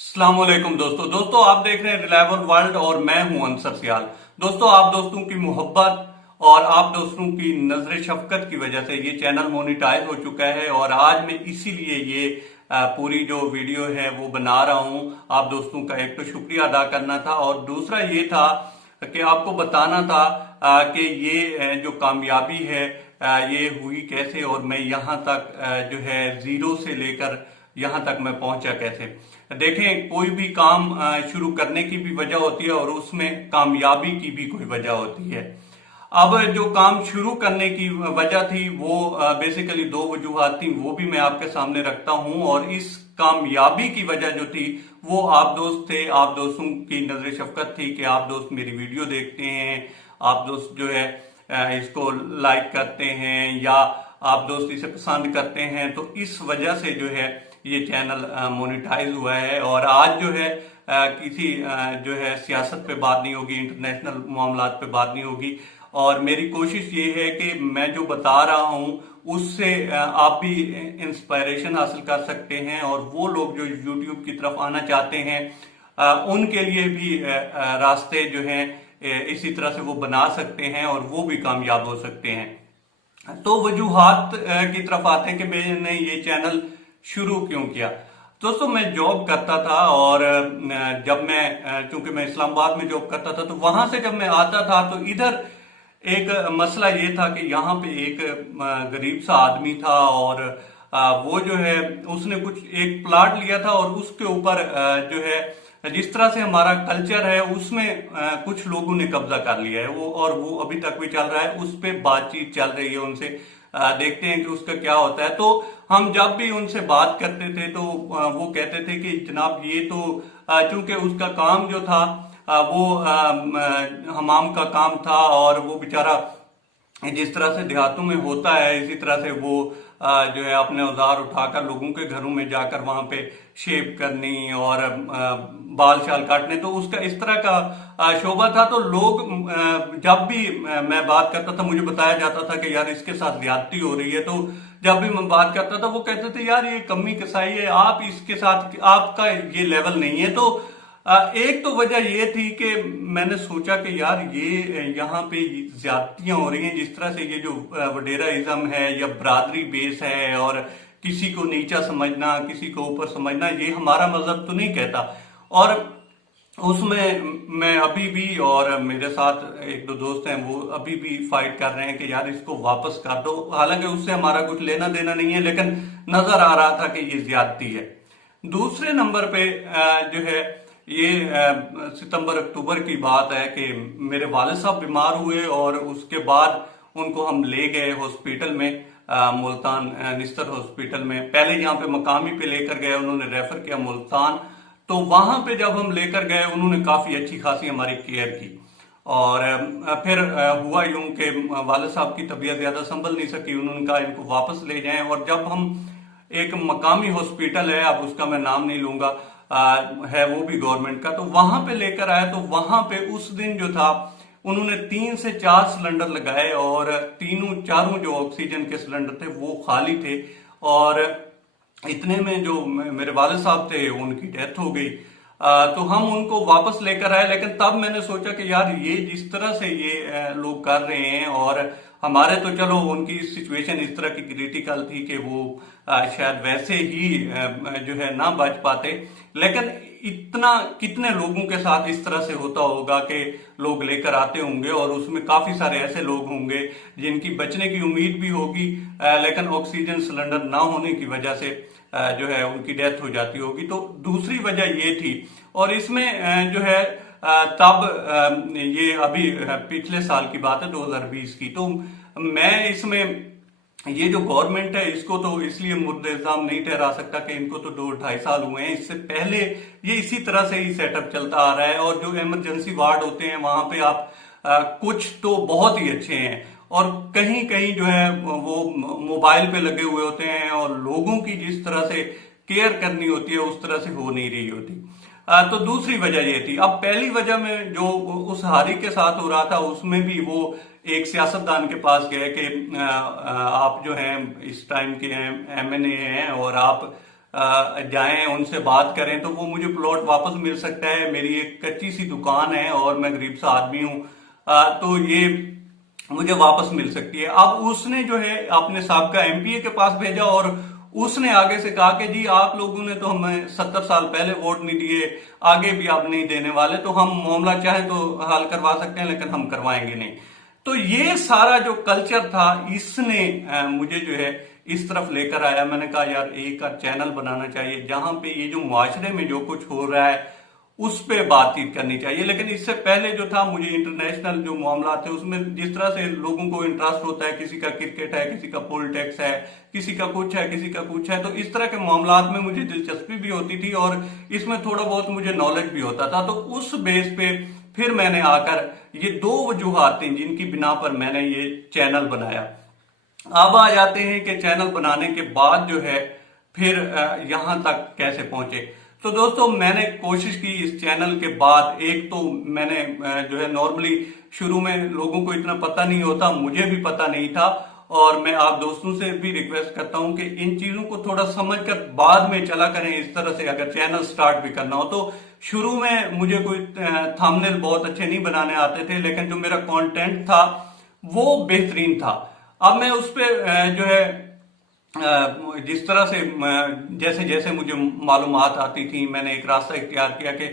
अस्सलाम वालेकुम दोस्तों आप देख रहे हैं रिलायबल वर्ल्ड और मैं हूं अंसर सियाल। दोस्तों आप दोस्तों की मोहब्बत और आप दोस्तों की नजर शफकत की वजह से ये चैनल मोनिटाइज हो चुका है और आज मैं इसीलिए ये पूरी जो वीडियो है वो बना रहा हूं। आप दोस्तों का एक तो शुक्रिया अदा करना था और दूसरा ये था कि आपको बताना था कि ये जो कामयाबी है ये हुई कैसे और मैं यहाँ तक जो है जीरो से लेकर यहाँ तक मैं पहुंचा कैसे। देखें, कोई भी काम शुरू करने की भी वजह होती है और उसमें कामयाबी की भी कोई वजह होती है। अब जो काम शुरू करने की वजह थी वो बेसिकली दो वजूहात थी, वो भी मैं आपके सामने रखता हूं। और इस कामयाबी की वजह जो थी वो आप दोस्त थे, आप दोस्तों की नजर शफकत थी कि आप दोस्त मेरी वीडियो देखते हैं, आप दोस्त जो है इसको लाइक करते हैं या आप दोस्त इसे पसंद करते हैं। तो इस वजह से जो है ये चैनल मोनेटाइज हुआ है। और आज जो है किसी जो है सियासत पे बात नहीं होगी, इंटरनेशनल मामलात पे बात नहीं होगी। और मेरी कोशिश ये है कि मैं जो बता रहा हूं उससे आप भी इंस्पायरेशन हासिल कर सकते हैं और वो लोग जो यूट्यूब की तरफ आना चाहते हैं उनके लिए भी रास्ते जो हैं इसी तरह से वो बना सकते हैं और वो भी कामयाब हो सकते हैं। तो वजूहात की तरफ आते हैं कि मैंने ये चैनल शुरू क्यों किया। दोस्तों मैं जॉब करता था और जब मैं चूंकि मैं इस्लामाबाद में जॉब करता था तो वहां से जब मैं आता था तो इधर एक मसला ये था कि यहाँ पे एक गरीब सा आदमी था और वो जो है उसने कुछ एक प्लाट लिया था और उसके ऊपर जो है जिस तरह से हमारा कल्चर है उसमें कुछ लोगों ने कब्जा कर लिया है वो, और वो अभी तक भी चल रहा है। उस पर बातचीत चल रही है उनसे, देखते हैं कि उसका क्या होता है। तो हम जब भी उनसे बात करते थे तो वो कहते थे कि जनाब ये तो चूंकि उसका काम जो था वो हमाम का काम था और वो बेचारा जिस तरह से देहातों में होता है इसी तरह से वो जो है अपने औजार उठाकर लोगों के घरों में जाकर वहां पे शेव करनी और बाल शाल काटने, तो उसका इस तरह का शोभा था। तो लोग जब भी मैं बात करता था मुझे बताया जाता था कि यार इसके साथ ज्यादती हो रही है। तो जब भी मैं बात करता था वो कहते थे यार ये कमी कसाई है, आप इसके साथ आपका ये लेवल नहीं है। तो एक तो वजह ये थी कि मैंने सोचा कि यार ये यहाँ पे ज्यादतियां हो रही हैं, जिस तरह से ये जो वडेराइज्म है या बरादरी बेस है और किसी को नीचा समझना किसी को ऊपर समझना, ये हमारा मजहब तो नहीं कहता। और उसमें मैं अभी भी और मेरे साथ एक दो दोस्त हैं वो अभी भी फाइट कर रहे हैं कि यार इसको वापस कर दो। हालांकि उससे हमारा कुछ लेना देना नहीं है, लेकिन नजर आ रहा था कि ये ज्यादती है। दूसरे नंबर पे जो है ये सितंबर अक्टूबर की बात है कि मेरे वालिद साहब बीमार हुए और उसके बाद उनको हम ले गए हॉस्पिटल में, मुल्तान निस्तर हॉस्पिटल में। पहले यहाँ पे मकामी पे लेकर गए, उन्होंने रेफर किया मुल्तान। तो वहां पे जब हम लेकर गए उन्होंने काफी अच्छी खासी हमारी केयर की और फिर हुआ यूं कि वालिद साहब की तबीयत ज्यादा संभल नहीं सकी, उन्होंने कहा इनको वापस ले जाएं। और जब हम एक मकामी हॉस्पिटल है, अब उसका मैं नाम नहीं लूंगा, है वो भी गवर्नमेंट का, तो वहां पे लेकर आया। तो वहां पे उस दिन जो था उन्होंने 3 से 4 सिलेंडर लगाए और तीनों चारों जो ऑक्सीजन के सिलेंडर थे वो खाली थे। और इतने में जो मेरे वालिद साहब थे उनकी डेथ हो गई। तो हम उनको वापस लेकर आए। लेकिन तब मैंने सोचा कि यार ये जिस तरह से ये लोग कर रहे हैं, और हमारे तो चलो उनकी सिचुएशन इस तरह की क्रिटिकल थी कि वो शायद वैसे ही जो है ना बच पाते, लेकिन इतना कितने लोगों के साथ इस तरह से होता होगा कि लोग लेकर आते होंगे और उसमें काफी सारे ऐसे लोग होंगे जिनकी बचने की उम्मीद भी होगी, लेकिन ऑक्सीजन सिलेंडर ना होने की वजह से जो है उनकी डेथ हो जाती होगी। तो दूसरी वजह ये थी। और इसमें जो है तब ये अभी पिछले साल की बात है 2020 की। तो मैं इसमें ये जो गवर्नमेंट है इसको तो इसलिए मुर्दे इल्जाम नहीं ठहरा सकता कि इनको तो 2-2.5 साल हुए हैं, इससे पहले ये इसी तरह से ही सेटअप चलता आ रहा है। और जो इमरजेंसी वार्ड होते हैं वहां पे आप कुछ तो बहुत ही अच्छे हैं और कहीं कहीं जो है वो मोबाइल पे लगे हुए होते हैं और लोगों की जिस तरह से केयर करनी होती है उस तरह से हो नहीं रही होती। तो दूसरी वजह ये थी। अब पहली वजह में जो उस हारी के साथ हो रहा था उसमें भी वो एक सियासतदान के पास गए कि आप जो हैं इस टाइम के एमएनए हैं और आप जाएं, उनसे बात करें तो वो मुझे प्लॉट वापस मिल सकता है। मेरी एक कच्ची सी दुकान है और मैं गरीब सा आदमी हूँ, तो ये मुझे वापस मिल सकती है। अब उसने जो है अपने साहबका एमपीए के पास भेजा और उसने आगे से कहा कि जी आप लोगों ने तो हमें 70 साल पहले वोट नहीं दिए, आगे भी आप नहीं देने वाले, तो हम मामला चाहे तो हल करवा सकते हैं लेकिन हम करवाएंगे नहीं। तो ये सारा जो कल्चर था इसने मुझे जो है इस तरफ लेकर आया। मैंने कहा यार एक चैनल बनाना चाहिए जहां पे ये जो मुआशरे में जो कुछ हो रहा है उस पे बातचीत करनी चाहिए। लेकिन इससे पहले जो था, मुझे इंटरनेशनल जो मामला थे उसमें जिस तरह से लोगों को इंटरेस्ट होता है, किसी का क्रिकेट है, किसी का पॉलिटिक्स है, किसी का कुछ है, किसी का कुछ है, तो इस तरह के मामला में मुझे दिलचस्पी भी होती थी और इसमें थोड़ा बहुत मुझे नॉलेज भी होता था। तो उस बेस पे फिर मैंने आकर ये दो वजूहात थी जिनकी बिना पर मैंने ये चैनल बनाया। अब आ जाते हैं कि चैनल बनाने के बाद जो है फिर यहां तक कैसे पहुंचे। तो दोस्तों मैंने कोशिश की इस चैनल के बाद, एक तो मैंने जो है नॉर्मली शुरू में लोगों को इतना पता नहीं होता, मुझे भी पता नहीं था, और मैं आप दोस्तों से भी रिक्वेस्ट करता हूं कि इन चीजों को थोड़ा समझकर बाद में चला करें। इस तरह से अगर चैनल स्टार्ट भी करना हो तो शुरू में मुझे कोई थंबनेल बहुत अच्छे नहीं बनाने आते थे, लेकिन जो मेरा कंटेंट था वो बेहतरीन था। अब मैं उस पर जो है जिस तरह से जैसे जैसे मुझे मालूमात आती थी, मैंने एक रास्ता इख्तियार किया कि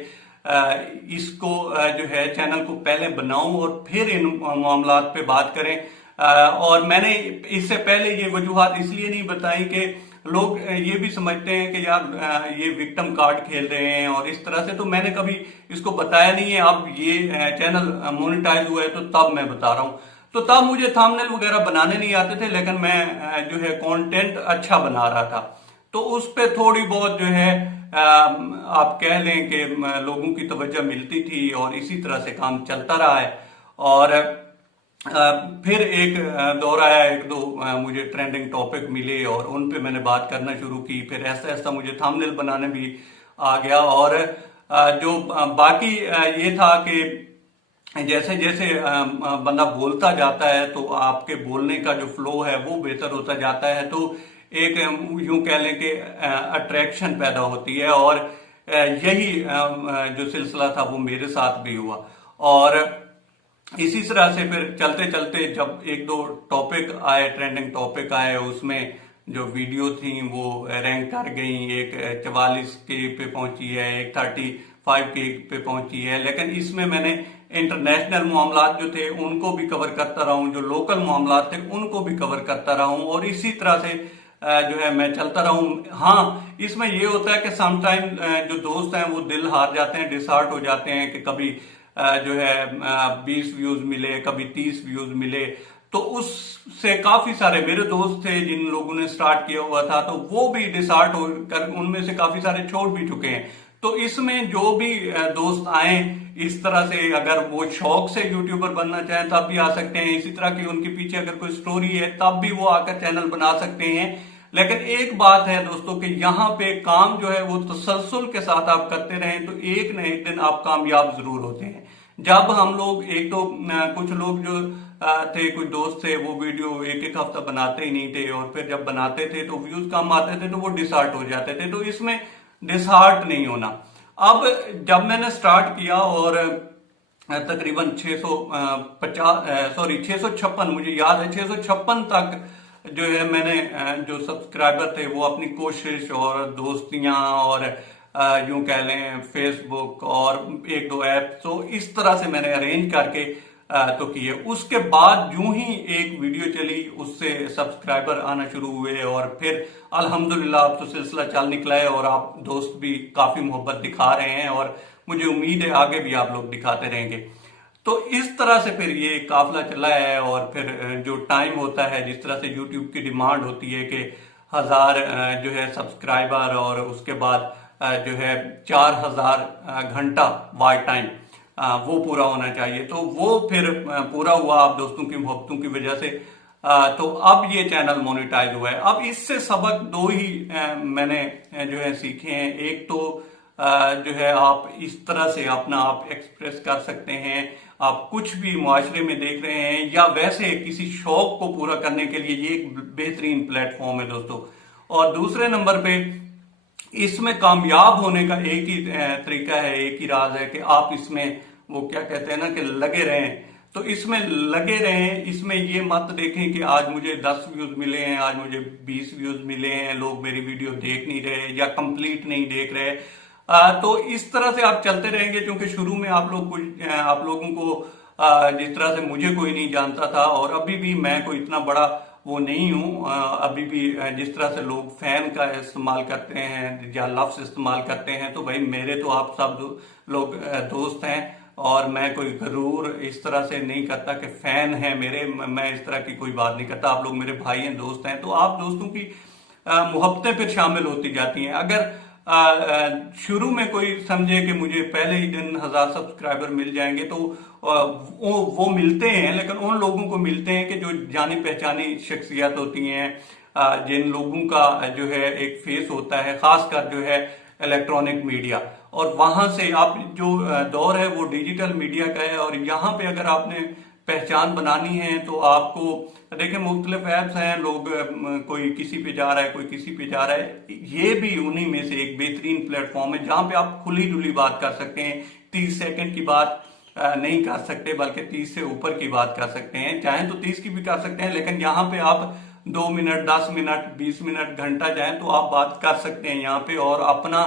इसको जो है चैनल को पहले बनाऊं और फिर इन मामलात पे बात करें। और मैंने इससे पहले ये वजूहात इसलिए नहीं बताई कि लोग ये भी समझते हैं कि यार ये विक्टिम कार्ड खेल रहे हैं और इस तरह से, तो मैंने कभी इसको बताया नहीं है। अब ये चैनल मोनेटाइज हुआ है तो तब मैं बता रहा हूँ। तो तब मुझे थंबनेल वगैरह बनाने नहीं आते थे, लेकिन मैं जो है कंटेंट अच्छा बना रहा था, तो उस पे थोड़ी बहुत जो है आप कह लें कि लोगों की तवज्जो मिलती थी और इसी तरह से काम चलता रहा है। और फिर एक दौर आया, एक दो मुझे ट्रेंडिंग टॉपिक मिले और उन पे मैंने बात करना शुरू की। फिर ऐसा ऐसा मुझे थंबनेल बनाने भी आ गया। और जो बाकी ये था कि जैसे जैसे बंदा बोलता जाता है तो आपके बोलने का जो फ्लो है वो बेहतर होता जाता है, तो एक यूं कह लें कि अट्रैक्शन पैदा होती है। और यही जो सिलसिला था वो मेरे साथ भी हुआ। और इसी तरह से फिर चलते चलते जब एक दो टॉपिक आए, ट्रेंडिंग टॉपिक आए, उसमें जो वीडियो थी वो रैंक कर गई। एक 44K पे पहुंची है, एक 35K पे पहुंची है। लेकिन इसमें मैंने इंटरनेशनल मामलात जो थे उनको भी कवर करता रहा हूं, जो लोकल मामलात थे उनको भी कवर करता रहा हूं, और इसी तरह से जो है मैं चलता रहा हूं। हाँ, इसमें ये होता है कि समटाइम जो दोस्त हैं वो दिल हार जाते हैं, डिसहार्ट हो जाते हैं कि कभी जो है 20 व्यूज मिले, कभी 30 व्यूज मिले। तो उससे काफी सारे मेरे दोस्त थे जिन लोगों ने स्टार्ट किया हुआ था, तो वो भी डिसहार्ट होकर उनमें से काफी सारे छोड़ भी चुके हैं। तो इसमें जो भी दोस्त आए इस तरह से, अगर वो शौक से यूट्यूबर बनना चाहें तब भी आ सकते हैं। इसी तरह की उनके पीछे अगर कोई स्टोरी है तब भी वो आकर चैनल बना सकते हैं। लेकिन एक बात है दोस्तों कि यहाँ पे काम जो है वो तसलसल के साथ आप करते रहें तो एक न एक दिन आप कामयाब जरूर होते हैं। जब हम लोग एक तो कुछ लोग जो थे, कुछ दोस्त थे, वो वीडियो एक एक हफ्ता बनाते ही नहीं थे, और फिर जब बनाते थे तो व्यूज कम आते थे तो वो डिसहार्ट हो जाते थे। तो इसमें डिसहार्ट नहीं होना। अब जब मैंने स्टार्ट किया और तकरीबन 656, मुझे याद है 656 तक जो है मैंने जो सब्सक्राइबर थे वो अपनी कोशिश और दोस्तियां और यूं कह लें फेसबुक और एक दो ऐप, तो इस तरह से मैंने अरेंज करके तो किए। उसके बाद यूं ही एक वीडियो चली, उससे सब्सक्राइबर आना शुरू हुए और फिर अल्हम्दुलिल्लाह अब तो सिलसिला चल निकला है और आप दोस्त भी काफी मोहब्बत दिखा रहे हैं और मुझे उम्मीद है आगे भी आप लोग दिखाते रहेंगे। तो इस तरह से फिर ये काफिला चला है। और फिर जो टाइम होता है, जिस तरह से यूट्यूब की डिमांड होती है कि 1000 जो है सब्सक्राइबर और उसके बाद जो है 4000 घंटा वॉच टाइम वो पूरा होना चाहिए, तो वो फिर पूरा हुआ आप दोस्तों की मोहब्बतों की वजह से। तो अब ये चैनल मोनेटाइज हुआ है। अब इससे सबक दो ही मैंने जो है सीखे हैं। एक तो जो है आप इस तरह से अपना आप एक्सप्रेस कर सकते हैं, आप कुछ भी मुआशरे में देख रहे हैं या वैसे किसी शौक को पूरा करने के लिए ये एक बेहतरीन प्लेटफॉर्म है दोस्तों। और दूसरे नंबर पे इसमें कामयाब होने का एक ही तरीका है, एक ही राज है कि आप इसमें वो क्या कहते हैं ना कि लगे रहें। तो इसमें लगे रहें, इसमें ये मत देखें कि आज मुझे 10 व्यूज मिले हैं, आज मुझे 20 व्यूज मिले हैं, लोग मेरी वीडियो देख नहीं रहे या कंप्लीट नहीं देख रहे। तो इस तरह से आप चलते रहेंगे, क्योंकि शुरू में आप लोगों को जिस तरह से मुझे कोई नहीं जानता था, और अभी भी मैं कोई इतना बड़ा वो नहीं हूँ। अभी भी जिस तरह से लोग फैन का इस्तेमाल करते हैं या लफ्ज इस्तेमाल करते हैं, तो भाई मेरे तो आप सब लोग दोस्त हैं, और मैं कोई गरूर इस तरह से नहीं करता कि फैन है मेरे, मैं इस तरह की कोई बात नहीं करता। आप लोग मेरे भाई हैं, दोस्त हैं, तो आप दोस्तों की मोहब्बतें फिर शामिल होती जाती हैं। अगर शुरू में कोई समझे कि मुझे पहले ही दिन 1000 सब्सक्राइबर मिल जाएंगे, तो वो मिलते हैं, लेकिन उन लोगों को मिलते हैं कि जो जानी पहचानी शख्सियत होती हैं, जिन लोगों का जो है एक फेस होता है, खासकर जो है इलेक्ट्रॉनिक मीडिया। और वहां से आप जो दौर है वो डिजिटल मीडिया का है, और यहाँ पे अगर आपने पहचान बनानी है तो आपको देखिए मुख्तलिफ ऐप्स हैं, लोग कोई किसी पे जा रहा है, कोई किसी पे जा रहा है। ये भी उन्हीं में से एक बेहतरीन प्लेटफॉर्म है जहां पे आप खुली डुली बात कर सकते हैं। 30 सेकंड की बात नहीं कर सकते, बल्कि 30 से ऊपर की बात कर सकते हैं। चाहे तो 30 की भी कर सकते हैं, लेकिन यहाँ पे आप 2 मिनट, 10 मिनट, 20 मिनट, घंटा चाहें तो आप बात कर सकते हैं यहाँ पे, और अपना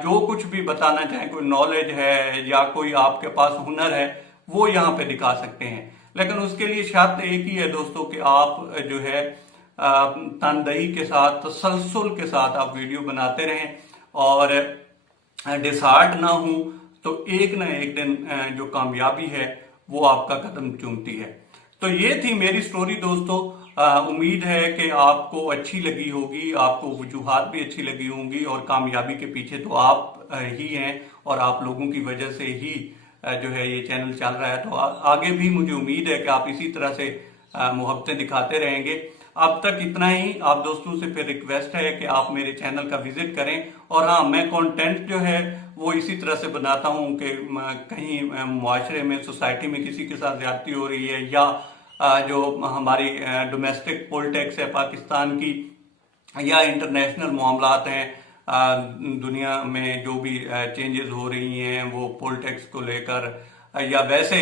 जो कुछ भी बताना चाहें, कोई नॉलेज है या कोई आपके पास हुनर है, वो यहाँ पे दिखा सकते हैं। लेकिन उसके लिए शर्त एक ही है दोस्तों कि आप जो है तनदही के साथ, तसलसल के साथ आप वीडियो बनाते रहें, और डिसहार्ट ना हो, तो एक ना एक दिन जो कामयाबी है वो आपका कदम चूमती है। तो ये थी मेरी स्टोरी दोस्तों। उम्मीद है कि आपको अच्छी लगी होगी, आपको वजूहात भी अच्छी लगी होंगी, और कामयाबी के पीछे तो आप ही हैं, और आप लोगों की वजह से ही जो है ये चैनल चल रहा है। तो आगे भी मुझे उम्मीद है कि आप इसी तरह से मोहब्बतें दिखाते रहेंगे। अब तक इतना ही। आप दोस्तों से फिर रिक्वेस्ट है कि आप मेरे चैनल का विजिट करें, और हाँ, मैं कंटेंट जो है वो इसी तरह से बनाता हूँ कि कहीं मुआशरे में, सोसाइटी में किसी के साथ ज्यादती हो रही है, या जो हमारी डोमेस्टिक पॉलिटिक्स है पाकिस्तान की, या इंटरनेशनल मामलात हैं, दुनिया में जो भी चेंजेस हो रही हैं वो पॉलिटिक्स को लेकर, या वैसे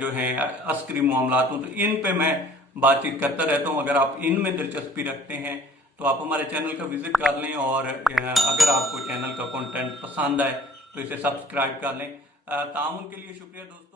जो है अस्करी मामलात, तो इन पे मैं बातचीत करता रहता हूं। अगर आप इनमें दिलचस्पी रखते हैं तो आप हमारे चैनल का विजिट कर लें, और अगर आपको चैनल का कंटेंट पसंद आए तो इसे सब्सक्राइब कर लें। ताउन के लिए शुक्रिया दोस्तों।